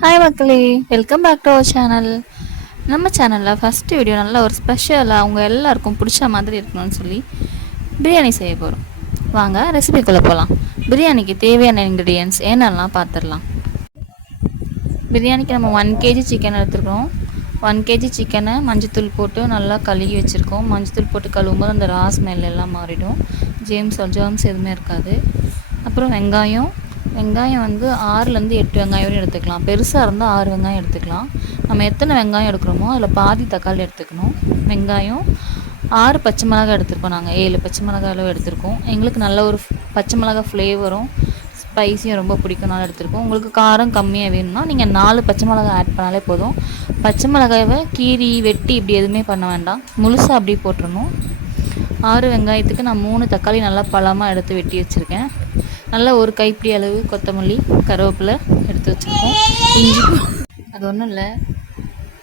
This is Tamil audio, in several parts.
ஹாய் மக்களே, welcome back to our channel. நம்ம சேனலில் ஃபஸ்ட்டு வீடியோ நல்ல ஒரு ஸ்பெஷலாக அவங்க எல்லாருக்கும் பிடிச்ச மாதிரி இருக்கணும்னு சொல்லி பிரியாணி செய்ய போகிறோம். வாங்க ரெசிபிக்குள்ளே போகலாம். பிரியாணிக்கு தேவையான இன்க்ரீடியன்ட்ஸ் என்னெல்லாம் பார்த்துடலாம். பிரியாணிக்கு நம்ம 1 kg சிக்கன் எடுத்துருக்கோம். 1 kg சிக்கனை மஞ்சத்தூள் போட்டு நல்லா கழுகி வச்சுருக்கோம். மஞ்சத்தூள் போட்டு கழுவும்போது அந்த ஸ்மெல் எல்லாம் மாறிடும். ஜேர்ம்ஸ் எதுவுமே இருக்காது. அப்புறம் வெங்காயம் வந்து 6லேருந்து 8 வெங்காயம் வரையும் எடுத்துக்கலாம். பெருசாக இருந்தால் 6 வெங்காயம் எடுத்துக்கலாம். நம்ம எத்தனை வெங்காயம் எடுக்கிறோமோ அதில் பாதி தக்காளி எடுத்துக்கணும். வெங்காயம் 6 பச்சை மிளகாய் எடுத்துருக்கோம். நாங்கள் 7 பச்சை மிளகாய் அளவு எடுத்துருக்கோம். எங்களுக்கு நல்ல ஒரு பச்சை மிளகாய் ஃப்ளேவரும் ஸ்பைஸியும் ரொம்ப பிடிக்கும்னால எடுத்துருக்கோம். உங்களுக்கு காரம் கம்மியாக வேணும்னா நீங்கள் 4 பச்சை மிளகாய் ஆட் பண்ணாலே போதும். பச்சை மிளகாயை கீரி வெட்டி இப்படி எதுவுமே பண்ண வேண்டாம், முழுசாக அப்படி போட்டுடணும். 6 வெங்காயத்துக்கு நான் 3 தக்காளி நல்லா பழமாக எடுத்து வெட்டி வச்சுருக்கேன். நல்லா ஒரு கைப்பிடி அளவு கொத்தமல்லி, கருவேப்பிலை எடுத்து வச்சுருக்கோம். இஞ்சி அது ஒன்றும் இல்லை,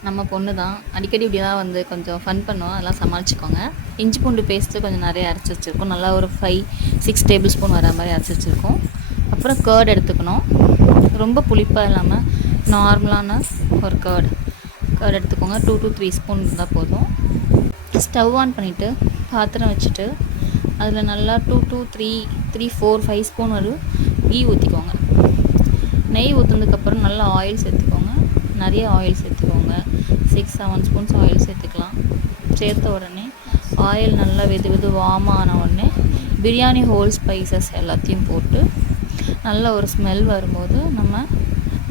நம்ம பொண்ணு தான், அடிக்கடி இப்படி தான் வந்து கொஞ்சம் ஃபன் பண்ணுவோம், அதெல்லாம் சமாளிச்சுக்கோங்க. இஞ்சி பூண்டு பேஸ்ட்டு கொஞ்சம் நிறைய அரைச்சி வச்சுருக்கோம். நல்லா ஒரு 5-6 டேபிள் ஸ்பூன் வர மாதிரி அரைச்சி வச்சுருக்கோம். அப்புறம் கேர்டு எடுத்துக்கணும். ரொம்ப புளிப்பாக இல்லாமல் நார்மலான ஒரு கேர்டு எடுத்துக்கோங்க. 2 to 3 ஸ்பூன் இருந்தால் போதும். ஸ்டவ் ஆன் பண்ணிவிட்டு பாத்திரம் வச்சுட்டு அதில் நல்லா 2 to 3, 4, 5 ஸ்பூன் வரும் கீ ஊற்றிக்கோங்க. நெய் ஊற்றுனதுக்கப்புறம் நல்லா ஆயில் சேர்த்துக்கோங்க. நிறைய ஆயில் சேர்த்துக்கோங்க. 6-7 ஸ்பூன்ஸ் ஆயில் சேர்த்துக்கலாம். சேர்த்த உடனே ஆயில் நல்லா வெது வார்ம் ஆன உடனே பிரியாணி ஹோல் ஸ்பைசஸ் எல்லாத்தையும் போட்டு நல்ல ஒரு ஸ்மெல் வரும்போது நம்ம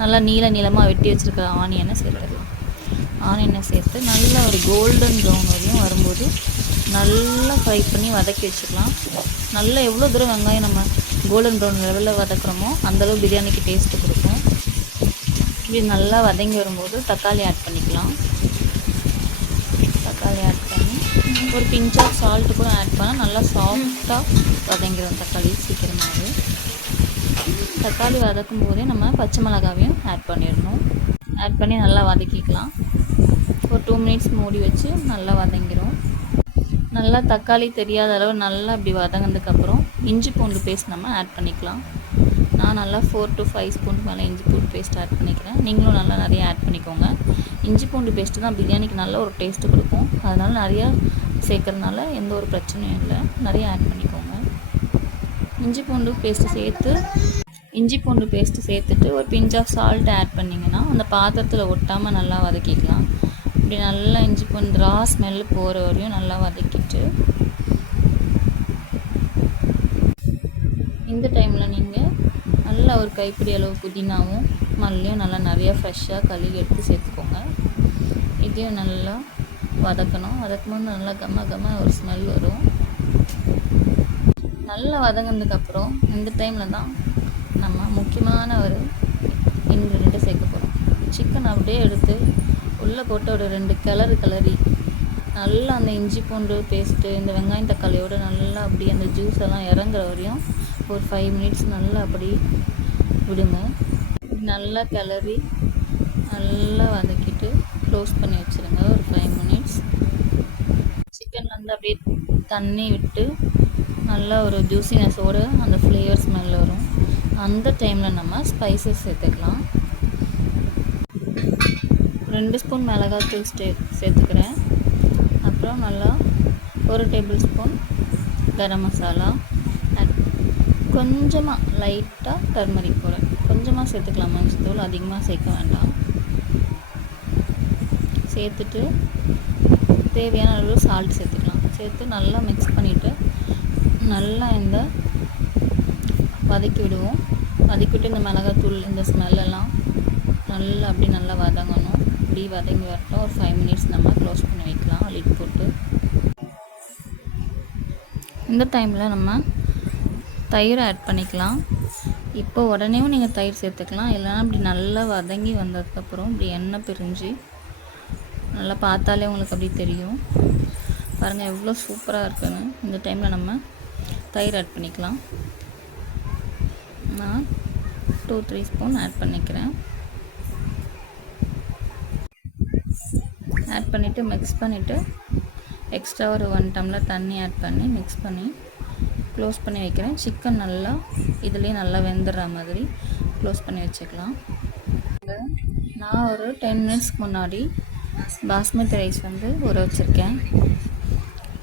நல்லா நீளமாக வெட்டி வச்சுருக்கிற ஆனியனை சேர்த்துடலாம். ஆனியனை சேர்த்து நல்லா ஒரு கோல்டன் ப்ரௌன் வரையும் வரும்போது நல்லா ஃப்ரை பண்ணி வதக்கி வச்சுக்கலாம். நல்லா எவ்வளோ தூரம் வெங்காயம் நம்ம கோல்டன் ப்ரௌன் லெவலில் வதக்குறோமோ அந்தளவு பிரியாணிக்கு டேஸ்ட்டு கொடுக்கும். இப்படி நல்லா வதங்கி வரும்போது தக்காளி ஆட் பண்ணிக்கலாம். தக்காளி ஆட் பண்ணி ஒரு பிஞ்ச் ஆஃப் சால்ட்டு கூட ஆட் பண்ணால் நல்லா சாஃப்டாக வதங்கிடும் தக்காளி சீக்கிரமாகவே. தக்காளி வதக்கும் போதே நம்ம பச்சை மிளகாவையும் ஆட் பண்ணிடணும். ஆட் பண்ணி நல்லா வதக்கிக்கலாம். ஒரு 2 மினிட்ஸ் மூடி வச்சு நல்லா வதங்கிடும். நல்லா தக்காளி தெரியாத அளவு நல்லா அப்படி வதங்கினதுக்கப்புறம் இஞ்சி பூண்டு பேஸ்ட் நம்ம ஆட் பண்ணிக்கலாம். நான் நல்லா 4 to 5 ஸ்பூன் மேலே இஞ்சி பூண்டு பேஸ்ட் ஆட் பண்ணிக்கிறேன். நீங்களும் நல்லா நிறைய ஆட் பண்ணிக்கோங்க. இஞ்சி பூண்டு பேஸ்ட்டு தான் பிரியாணிக்கு நல்ல ஒரு டேஸ்ட்டு கொடுக்கும். அதனால் நிறையா சேர்க்குறதுனால எந்த ஒரு பிரச்சனையும் இல்லை, நிறைய ஆட் பண்ணிக்கோங்க. இஞ்சி பூண்டு பேஸ்ட்டு சேர்த்துட்டு ஒரு பிஞ்ச் ஆஃப் சால்ட் ஆட் பண்ணிங்கன்னா அந்த பாத்திரத்தில் ஒட்டாமல் நல்லா வதக்கிக்கலாம். இப்படி நல்லா இஞ்சி பூண்டு ஸ்மெல்லு போகிற வரையும் நல்லா வதக்கிட்டு இந்த டைமில் நீங்கள் நல்லா ஒரு கைப்பிடி அளவு புதினாவும் மல்லியும் நல்லா நிறையா ஃப்ரெஷ்ஷாக கழுவி எடுத்து சேர்த்துக்கோங்க. இதையும் நல்லா வதக்கும்போது நல்லா கம்ம ஒரு ஸ்மெல் வரும். நல்லா வதங்கினதுக்கப்புறம் இந்த டைமில் தான் நம்ம முக்கியமான ஒரு இன்க்ரீடியண்ட்டை சேர்க்க போகிறோம். சிக்கன் அப்படியே எடுத்து உள்ளே போட்டு ஒரு 2 கிளறி நல்லா அந்த இஞ்சி பூண்டு பேஸ்ட்டு இந்த வெங்காயம் தக்காளியோடு நல்லா அப்படி அந்த ஜூஸ் எல்லாம் இறங்குற வரையும் ஒரு 5 மினிட்ஸ் நல்லா அப்படி விடுங்க. நல்லா கிளறி நல்லா வதக்கிட்டு க்ளோஸ் பண்ணி வச்சுருங்க ஒரு 5 மினிட்ஸ். சிக்கன் வந்து அப்படியே தண்ணி விட்டு நல்லா ஒரு ஜூஸினஸோடு அந்த ஃப்ளேவர் ஸ்மெல் வரும். அந்த டைமில் நம்ம ஸ்பைசஸ் சேர்த்துக்கலாம். 2 ஸ்பூன் மிளகாத்தூள் சேர்த்துக்கிறேன். அப்புறம் நல்லா 1 டேபிள் ஸ்பூன் கரம் மசாலா, கொஞ்சமாக லைட்டாக டர்மரிக் பவுடர் கொஞ்சமாக சேர்த்துக்கலாம். மஞ்சள் அதிகமாக சேர்க்க வேண்டாம். சேர்த்துட்டு தேவையான அளவு சால்ட் சேர்த்துக்கலாம். சேர்த்து நல்லா மிக்ஸ் பண்ணிவிட்டு நல்லா வதக்கி விடுவோம். வதக்கிவிட்டு இந்த மிளகாத்தூள் இந்த ஸ்மெல்லெல்லாம் நல்லா வதங்கணும். இப்படி வதங்கி வரட்டும். ஒரு 5 மினிட்ஸ் நம்ம க்ளோஸ் பண்ணி வைக்கலாம் லிட் போட்டு. இந்த டைமில் நம்ம தயிர் ஆட் பண்ணிக்கலாம். இப்போ உடனேவும் நீங்கள் தயிர் சேர்த்துக்கலாம், இல்லைனா இப்படி நல்லா வதங்கி வந்ததுக்கப்புறம் இப்படி எண்ணெய் பிரிஞ்சு நல்லா பார்த்தாலே உங்களுக்கு அப்படி தெரியும். பாருங்கள் எவ்வளோ சூப்பராக இருக்குன்னு. இந்த டைமில் நம்ம தயிர் ஆட் பண்ணிக்கலாம். நான் 2-3 ஸ்பூன் ஆட் பண்ணிக்கிறேன். ஆட் பண்ணிவிட்டு மிக்ஸ் பண்ணிவிட்டு எக்ஸ்ட்ரா ஒரு 1 டம்ளர் தண்ணி ஆட் பண்ணி மிக்ஸ் பண்ணி க்ளோஸ் பண்ணி வைக்கிறேன். சிக்கன் நல்லா இதுலேயே நல்லா வெந்துடுற மாதிரி க்ளோஸ் பண்ணி வச்சுக்கலாம். நான் ஒரு 10 மினிட்ஸ்க்கு முன்னாடி பாஸ்மதி ரைஸ் வந்து ஊற வச்சுருக்கேன்.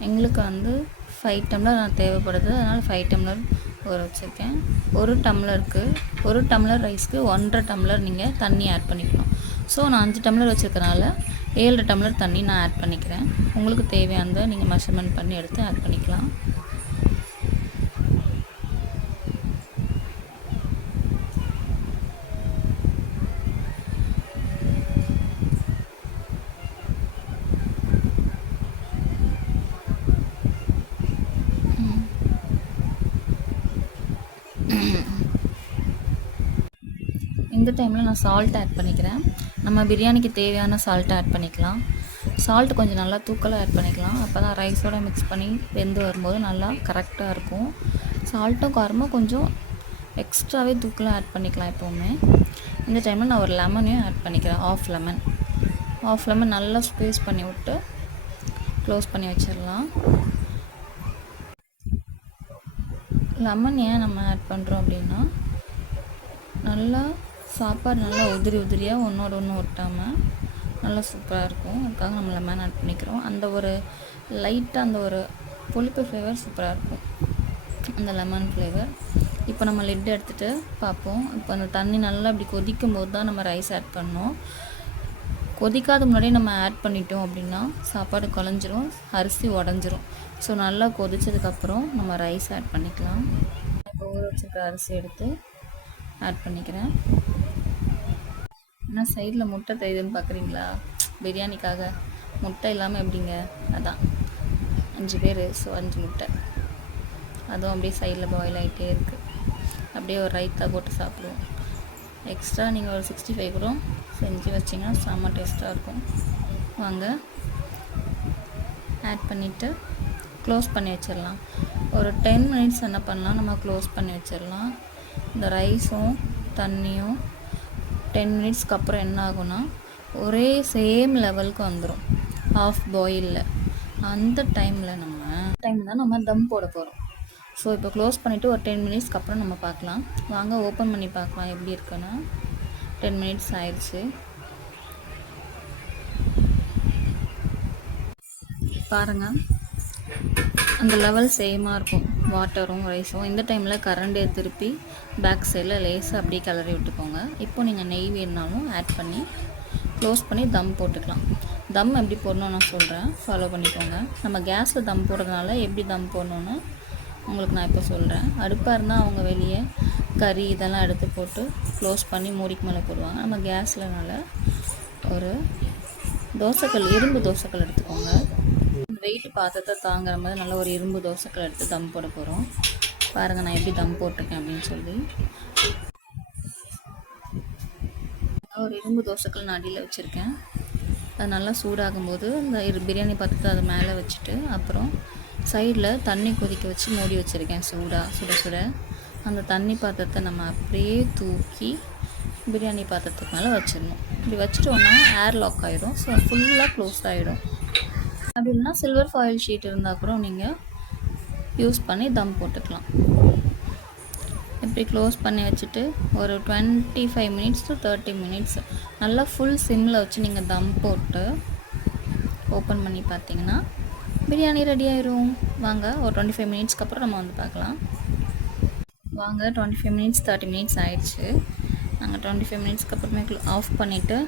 எங்களுக்கு வந்து 5 டம்ளர் நான் தேவைப்படுது, அதனால் 5 டம்ளர் ஊற வச்சுருக்கேன். 1 டம்ளருக்கு 1 டம்ளர் ரைஸ்க்கு 1.5 டம்ளர் நீங்கள் தண்ணி ஆட் பண்ணிக்கணும். ஸோ நான் 5 டம்ளர் வச்சுருக்கனால 7 டம்ளர் தண்ணி நான் ஆட் பண்ணிக்கிறேன். உங்களுக்கு தேவையானதை நீங்கள் மெஷர்மெண்ட் பண்ணி எடுத்து ஆட் பண்ணிக்கலாம். இந்த டைமில் நான் சால்ட் ஆட் பண்ணிக்கிறேன். நம்ம பிரியாணிக்கு தேவையான சால்ட் ஆட் பண்ணிக்கலாம். சால்ட் கொஞ்சம் நல்லா தூக்கலாக ஆட் பண்ணிக்கலாம். அப்போ தான் ரைஸோடு மிக்ஸ் பண்ணி வெந்து வரும்போது நல்லா கரெக்டாக இருக்கும். சால்ட்டும் காரமும் கொஞ்சம் எக்ஸ்ட்ராவே தூக்கலாக ஆட் பண்ணிக்கலாம் எப்போவுமே. இந்த டைமில் நான் ஒரு லெமனையும் ஆட் பண்ணிக்கிறேன். ஆஃப் லெமன் நல்லா ஸ்க்வீஸ் பண்ணி விட்டு க்ளோஸ் பண்ணி வச்சிடலாம். லெமன் ஏன் நம்ம ஆட் பண்ணுறோம் அப்படின்னா, நல்லா சாப்பாடு நல்லா உதிரியாக ஒன்றோட ஒன்று ஒட்டாமல் நல்லா சூப்பராக இருக்கும். அதுக்காக நம்ம லெமன் ஆட் பண்ணிக்கிறோம். அந்த ஒரு லைட்டாக அந்த ஒரு புளிப்பு ஃப்ளேவர் சூப்பராக இருக்கும், அந்த லெமன் ஃப்ளேவர். இப்போ நம்ம லிட் எடுத்துகிட்டு பார்ப்போம். இப்போ அந்த தண்ணி நல்லா அப்படி கொதிக்கும் போது தான் நம்ம ரைஸ் ஆட் பண்ணோம். கொதிக்காத முன்னாடியே நம்ம ஆட் பண்ணிட்டோம் அப்படின்னா சாப்பாடு குழஞ்சிரும், அரிசி உடஞ்சிரும். ஸோ நல்லா கொதிச்சதுக்கப்புறம் நம்ம ரைஸ் ஆட் பண்ணிக்கலாம். இப்போ ஊற வச்சுருக்க அரிசி எடுத்து ஆட் பண்ணிக்கிறேன். ஆனால் சைடில் முட்டை தெரியுதுன்னு பார்க்குறீங்களா? பிரியாணிக்காக முட்டை இல்லாமல் எப்படிங்க? அதான் 5 பேர், ஸோ 5 முட்டை. அதுவும் அப்படியே சைடில் பாயில் ஆகிட்டே இருக்குது. அப்படியே ஒரு ரைத்தா போட்டு சாப்பிடுவோம். எக்ஸ்ட்ரா நீங்கள் ஒரு 65 கூட செஞ்சு வச்சிங்கன்னா செம்ம டேஸ்ட்டாக இருக்கும். வாங்க ஆட் பண்ணிவிட்டு க்ளோஸ் பண்ணி வச்சிடலாம். ஒரு 10 மினிட்ஸ் என்ன பண்ணலாம், நம்ம க்ளோஸ் பண்ணி வச்சிடலாம். இந்த ரைஸும் தண்ணியும் 10 மினிட்ஸ்க்கு அப்புறம் என்ன ஆகும்னா ஒரே சேம் லெவலுக்கு வந்துடும், ஆஃப் பாயிலில். அந்த டைமில் தான் நம்ம தம் போட போகிறோம். ஸோ இப்போ க்ளோஸ் பண்ணிவிட்டு ஒரு 10 மினிட்ஸ்க்கு அப்புறம் நம்ம பார்க்கலாம். வாங்க ஓப்பன் பண்ணி பார்க்கலாம் எப்படி இருக்குன்னு. 10 மினிட்ஸ் ஆயிடுச்சு. பாருங்கள், அந்த லெவல் சேமாக இருக்கும் வாட்டரும் ரைஸும். இந்த டைமில் கரண்டியை திருப்பி பேக் சைடில் லேசாக அப்படியே கிளறி விட்டுக்கோங்க. இப்போது நீங்கள் நெய் வேணுனாலும் ஆட் பண்ணி க்ளோஸ் பண்ணி தம் போட்டுக்கலாம். தம் எப்படி போடணும்னு நான் சொல்கிறேன், ஃபாலோ பண்ணிக்கோங்க. நம்ம கேஸில் தம் போடுறதுனால எப்படி தம் போடணுன்னு உங்களுக்கு நான் இப்போ சொல்கிறேன். அடுப்பாக இருந்தால் அவங்க வெளியே கறி இதெல்லாம் எடுத்து போட்டு க்ளோஸ் பண்ணி மூடிக்கு மேலே போடுவாங்க. நம்ம கேஸ்லனால ஒரு தோசைக்கல், இரும்பு தோசைக்கல் எடுத்துக்கோங்க. வெயிட் பாத்திரத்தை தாங்குற மாதிரி நல்ல ஒரு இரும்பு தோசைக்கல் எடுத்து தம் போட போகிறோம். பாருங்கள் நான் எப்படி தம் போட்டிருக்கேன் அப்படின்னு சொல்லி. ஒரு இரும்பு தோசைக்கல் நான் அடியில் வச்சுருக்கேன். அது நல்லா சூடாகும்போது இந்த பிரியாணி பாத்திரத்தை அது மேலே வச்சுட்டு அப்புறம் சைடில் தண்ணி கொதிக்க வச்சு மூடி வச்சுருக்கேன். சுட அந்த தண்ணி பாத்திரத்தை நம்ம அப்படியே தூக்கி பிரியாணி பாத்திரத்துக்கு மேலே வச்சிடணும். இப்படி வச்சுட்டோன்னா ஏர் லாக் ஆகிடும். ஸோ ஃபுல்லாக க்ளோஸ் ஆகிடும். அப்படி இல்லைனா சில்வர் ஃபாயில் ஷீட் இருந்தால் கூட நீங்கள் யூஸ் பண்ணி தம் போட்டுக்கலாம். இப்படி க்ளோஸ் பண்ணி வச்சுட்டு ஒரு 25 மினிட்ஸ் to 30 மினிட்ஸ் நல்லா ஃபுல் சிம்மில் வச்சு நீங்கள் தம் போட்டு ஓப்பன் பண்ணி பார்த்தீங்கன்னா பிரியாணி ரெடி ஆயிரும். வாங்க ஒரு 25 மினிட்ஸ்க்கு அப்புறம் நம்ம வந்து பார்க்கலாம். வாங்க 25 மினிட்ஸ் 30 மினிட்ஸ் ஆயிடுச்சு. நாங்கள் 25 மினிட்ஸ்க்கு அப்புறமே ஆஃப் பண்ணிவிட்டு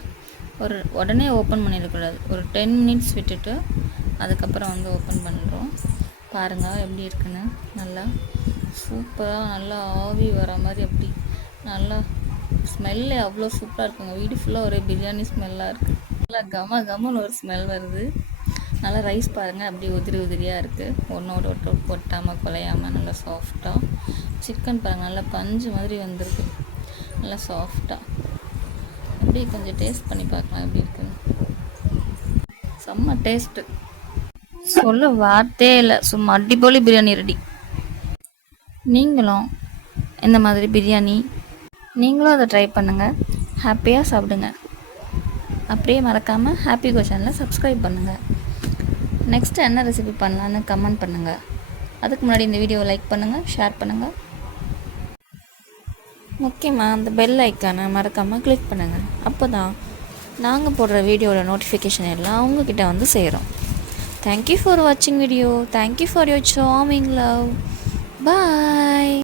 உடனே ஓப்பன் பண்ணிடக்கூடாது, ஒரு 10 மினிட்ஸ் விட்டுட்டு அதுக்கப்புறம் வந்து ஓப்பன் பண்ணுறோம். பாருங்கள் எப்படி இருக்குன்னு. நல்லா சூப்பராக நல்லா ஆவி வர மாதிரி அப்படி நல்லா ஸ்மெல்லே அவ்வளோ சூப்பராக இருக்குங்க. வீடு ஃபுல்லாக ஒரே பிரியாணி ஸ்மெல்லாக இருக்குது. நல்லா கமன்னு ஒரு ஸ்மெல் வருது. நல்லா ரைஸ் பாருங்கள் அப்படி உதிரியாக இருக்குது, ஒன்றோட ஒட்டாமல் குலையாமல் நல்லா சாஃப்டாக. சிக்கன் பாருங்கள் நல்லா பஞ்சு மாதிரி வந்திருக்கு, நல்லா சாஃப்டாக. அப்படியே கொஞ்சம் டேஸ்ட் பண்ணி பார்க்கலாம் எப்படி இருக்குன்னு. செம்ம டேஸ்ட்டு, சொல்ல வார்த்தையே இல்லை. சும்மா அடிப்பொலி பிரியாணி ரெடி. நீங்களும் இந்த மாதிரி பிரியாணி நீங்களும் அதை ட்ரை பண்ணுங்கள், ஹாப்பியாக சாப்பிடுங்க. அப்படியே மறக்காமல் ஹாப்பி கோ சேனலை சப்ஸ்கிரைப் பண்ணுங்கள். நெக்ஸ்ட்டு என்ன ரெசிபி பண்ணலான்னு கமெண்ட் பண்ணுங்கள். அதுக்கு முன்னாடி இந்த வீடியோவை லைக் பண்ணுங்கள், ஷேர் பண்ணுங்கள். முக்கியமாக அந்த பெல் ஐக்கானை மறக்காமல் கிளிக் பண்ணுங்கள். அப்போ தான் நாங்கள் போடுற வீடியோட நோட்டிஃபிகேஷன் எல்லாம் உங்ககிட்ட வந்து சேரும். தேங்க்யூ ஃபார் வாட்சிங் video. Thank you for your charming love. Bye.